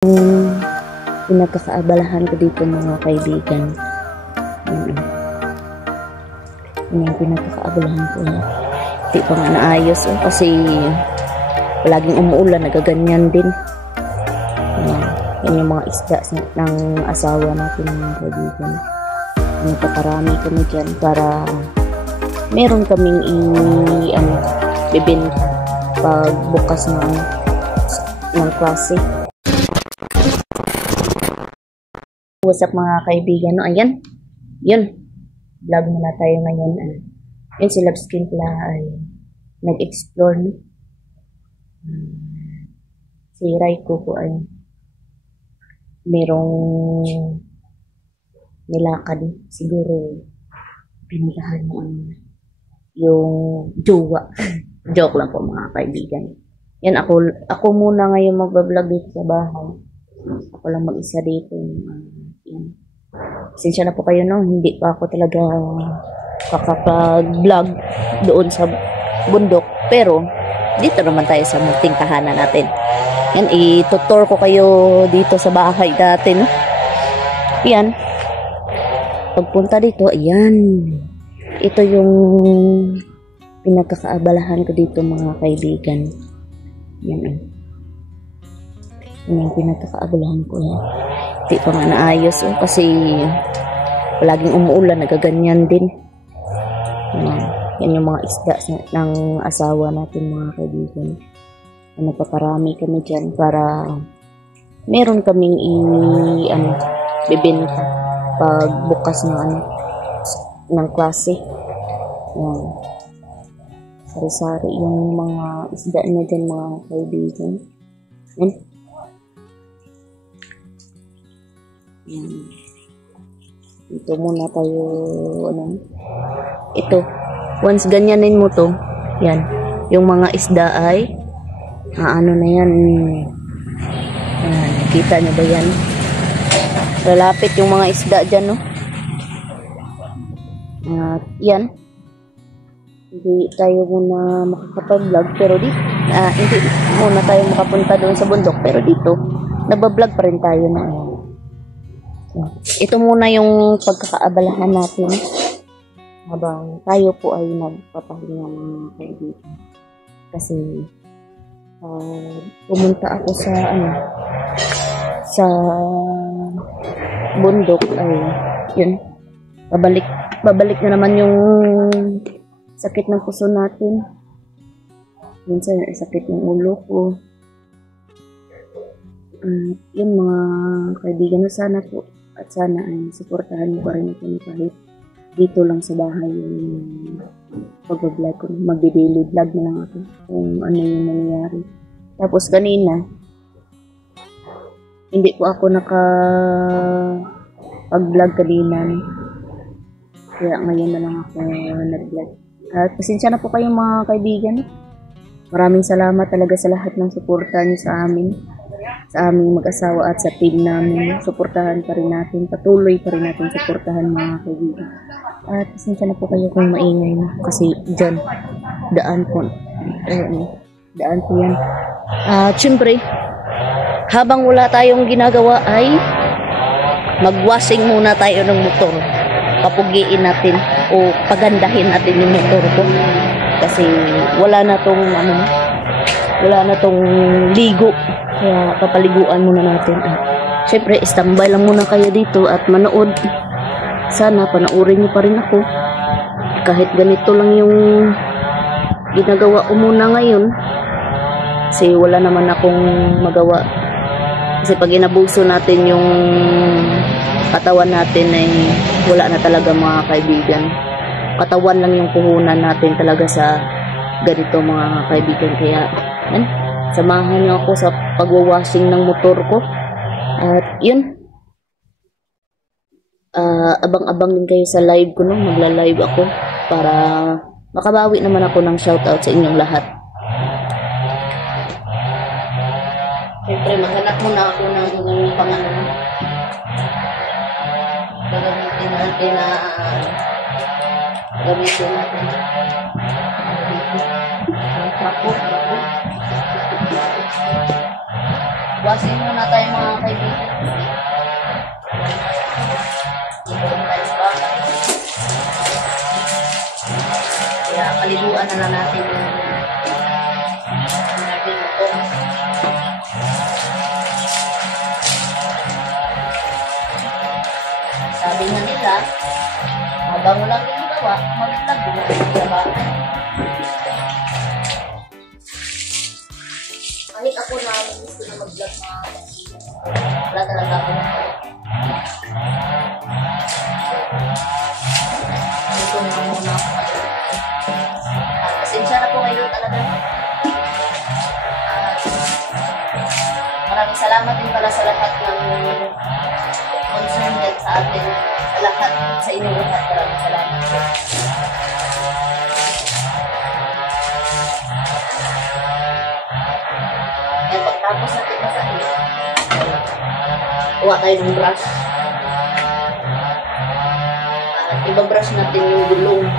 Yung pinagkakaabalahan ko dito mga kaibigan. Yung pinagkakaabalahan ko. Hindi pa nga naayos kasi palaging umuulan, nagaganyan din. Yan yung mga isda ng asawa natin mga kaibigan. Nagpaparami kami dyan para meron kaming bibenta pag bukas ng klase. What's up mga kaibigan? No, ayan. Yun. Vlog muna tayo ngayon. Yun si Love Skin pala ay nag-explore. No? Si Raiko po ay merong nilakad. Siguro pinuntahan mo yung jowa. Joke lang po mga kaibigan. Yan, ako muna ngayon magbablog dito sa bahay. Ako lang mag-isa dito. Yan. Pasensya na po kayo, no? Hindi pa ako talaga kakapag-vlog doon sa bundok. Pero, dito naman tayo sa munting tahanan natin. Yan, itutur ko kayo dito sa bahay natin. Yan. Pagpunta dito, ayan. Ito yung pinagkakaabalahan ko dito mga kaibigan. Yan. Yung pinagkakaabalahan ko. Hindi pa nga naayos kasi palaging umuulan, nagaganyan din. Yan yung mga isda ng asawa natin mga kaibigan. Nagpaparami kami dyan para meron kaming bibenta pag bukas ng klase. Yan. Sari-sari yung mga isda niya dyan mga kaibigan. Yan. Yan. Ito muna tayo, ito, once ganyanin mo to, yan, yung mga isda ay, ano na yan, nakita nyo ba yan? Lalapit yung mga isda dyan, no? Yan. Hindi tayo muna makakapag-vlog, pero hindi muna tayo makapunta doon sa bundok, pero dito, nabablog pa rin tayo na, ito muna yung pagkakaabalahan natin habang tayo po ay nagpapahinga mga kaibigan. Kasi pumunta ako sa bundok ay yun. Babalik na naman yung sakit ng puso natin. Minsan sakit ng ulo ko. Yun mga kaibigan, sana po at sana ay suportahan mo pa rin ito kahit dito lang sa bahay yung pag-vlog ko. Magdi-daily vlog na lang ako kung ano yung nangyayari. Tapos kanina hindi po ako pag-vlog kanina, kaya ngayon na lang ako nag-vlog. At pasensya na po kayong mga kaibigan. Maraming salamat talaga sa lahat ng suporta niyo sa aming mag-asawa at sa team namin. Suportahan pa rin natin, patuloy pa rin natin suportahan mga kaibigan. At pasensya na po kayo kung maingay na kasi dyan, daan po yan. At syempre, habang wala tayong ginagawa ay mag-washing muna tayo ng motor. Papugiin natin o pagandahin natin yung motor ko. Kasi wala na tong ligo. Kaya papaliguan muna natin. Siyempre, standby lang muna kayo dito at manood. Sana panoorin niyo pa rin ako. Kahit ganito lang yung ginagawa ko muna ngayon. Kasi wala naman akong magawa. Kasi pag inabuso natin yung katawan natin ay wala na talaga mga kaibigan. Katawan lang yung puhunan natin talaga sa ganito mga kaibigan. Kaya samahan niyo ako sa pagwawashing ng motor ko. At yun, abang-abang din kayo sa live ko, no? Magla-live ako para makabawi naman ako ng shoutout sa inyong lahat. Siyempre, maghanap muna ako ng pangalan. Gagamitin natin Basin muna tayo mga kaibigan. Dito rin tayo sa baka. Kaya paliguan na lang natin yung natin ito. Sabi nga nila, mabango lang yung gawa, mag-vlog din ang gawa. Kahit ako na gusto na mag-vlog wala talaga ako ng ito na muna ako. Pasensya na po kayo talaga. Maraming salamat din pala sa lahat ng concern din sa atin. Sa lahat, sa inyo lahat. Maraming salamat po. Yan, pagtapos natin masahin, kuha tayo ng brush. At ibabrush natin yung gulong.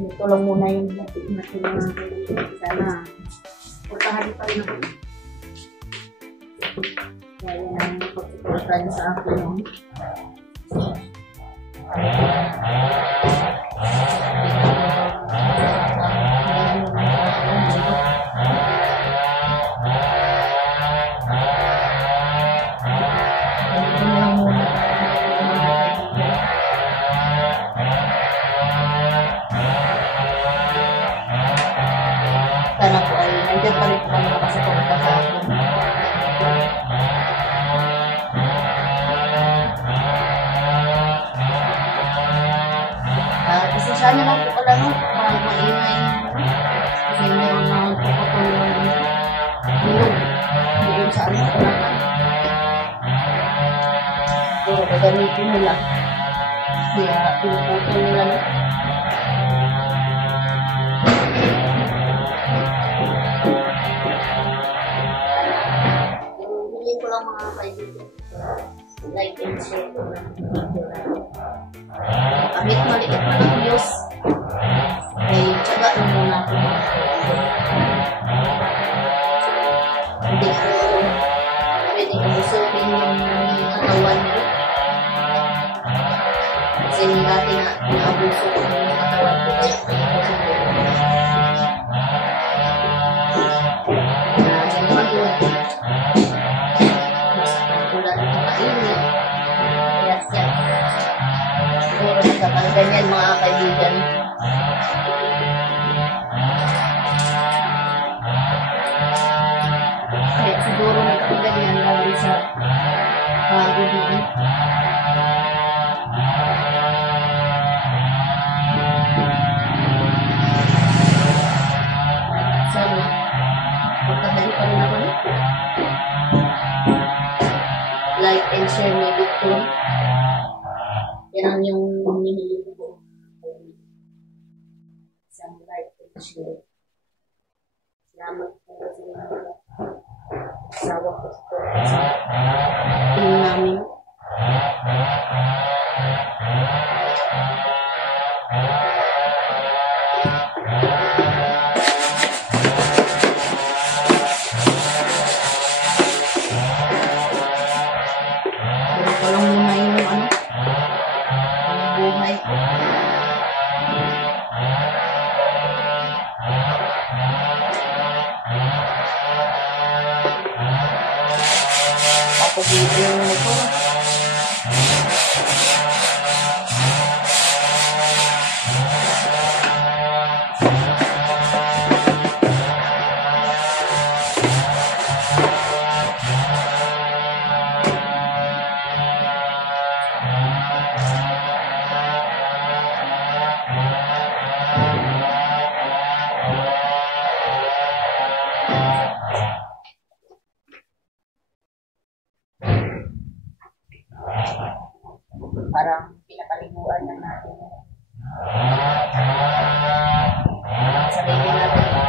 Ito lang muna yung natin sana pagkahan pa rin ako. Kaya yan ang pagkakan sa akin. Sana po ay nandiyan pa rin po kami nakasuporta sa akin. Pasensya na lang po pala no, maingay. Kasi meron na puputulong bilog. Bilog sa amin palakan. Puro gagamitin nila. Kaya pinuputol nila no. Ko lang mga kaibigan, like and share ko na video na kahit maliit na ng views ay tsaga na muna ako hindi ko pwede kamusukin yung katawan nila kasi dati na naabuso ko yung katawan ko ganyan mga kaibigan. Kaya siguro nagkaganyan lagi sa pagod mo. Sana, pagkakali pa rin ako na. Like and share my video. Yan yung hinihiling ko. Isang like and share. Salamat po sa inyo. Sawa ko sa team namin. Pero ko lang muna yung buhay ko. Ako video na ito. Parang pinapaliguan na natin. Sabihin natin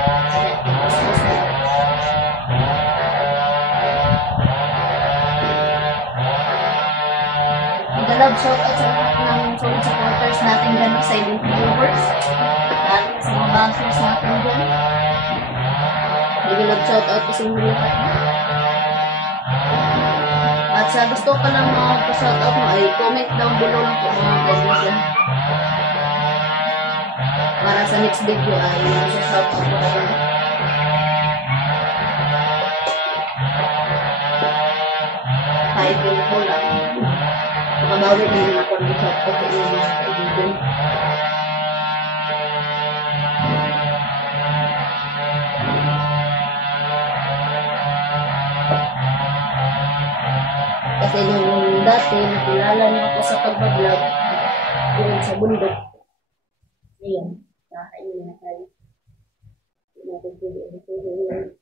love shoutout sa lahat ng solid supporters natin dyan sa silent viewers. Lalo sa mga bashers natin dyan. Mega love shoutout po sa inyo lahat. At sa gusto ka lang mag-shoutout mo ay comment down below lang po mga kaibigan. Para sa next video ay shoutout ko kayo. Kahit yung po lang. Makabawi na yung ako ng shoutout sa inyo mga kaibigan. Kasi nung dati, nakilala niyo ako sa pagbablog doon sa bundok. Ngayon, nakakainin na tayo. Hindi natin pwede yung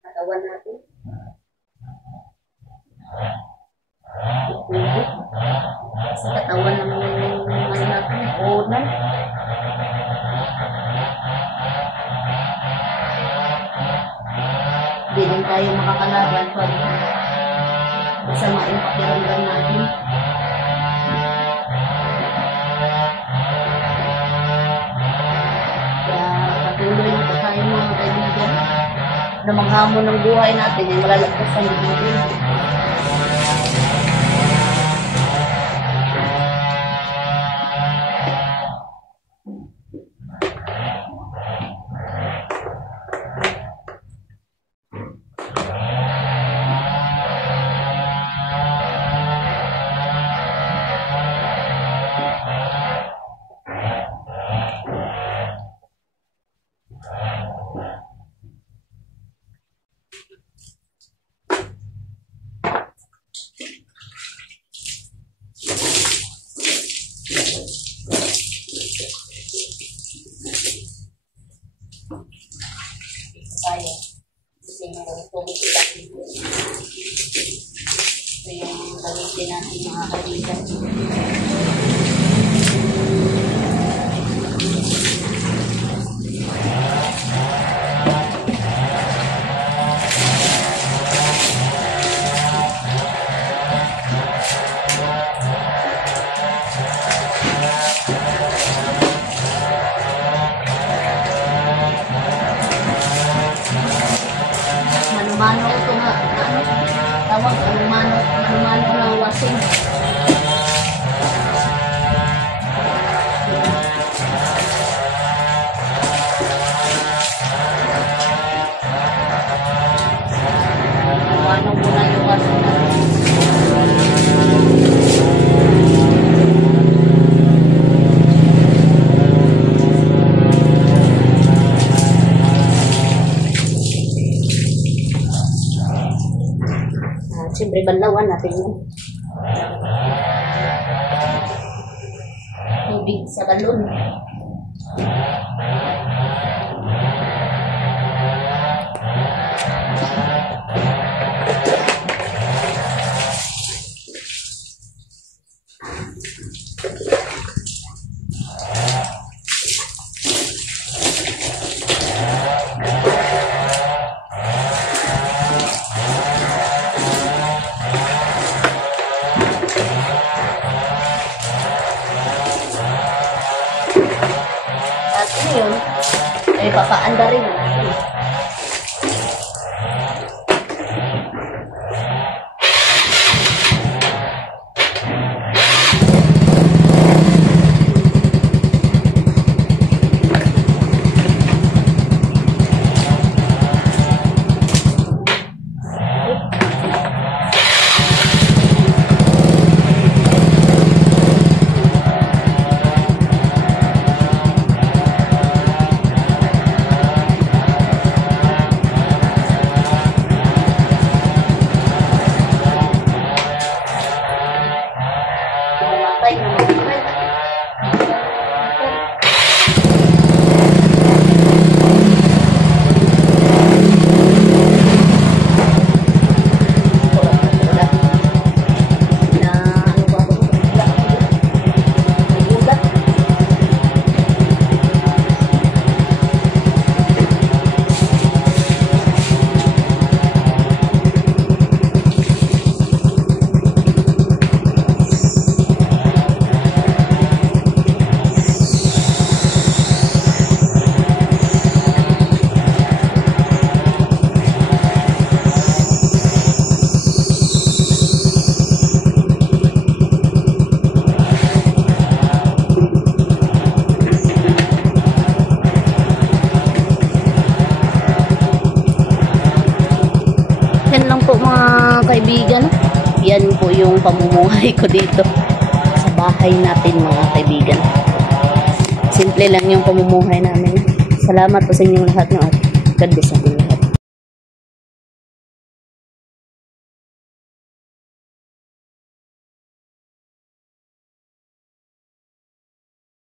katawan natin. Sa katawan ng mga natin, onan. Hindi din tayo makakalaban pag masama yung pakiramdam natin. Kaya patuloy na po tayo mga kaibigan na maghamon ng buhay natin ay malalagpasan natin. Tayo. Kasi yung tubig ilang dito. Ito yung gamitin natin mga kaibigan. Mano ito nga, tawag, mano na wasing. Mano muna yung wasing natin. Siyempre, banlawan natin yun. Tubig sa balon. Yun, ay papaanda rin na natin. yung pamumuhay ko dito sa bahay natin, mga kaibigan. Simple lang yung pamumuhay namin. Salamat po sa inyong lahat, no, at God bless.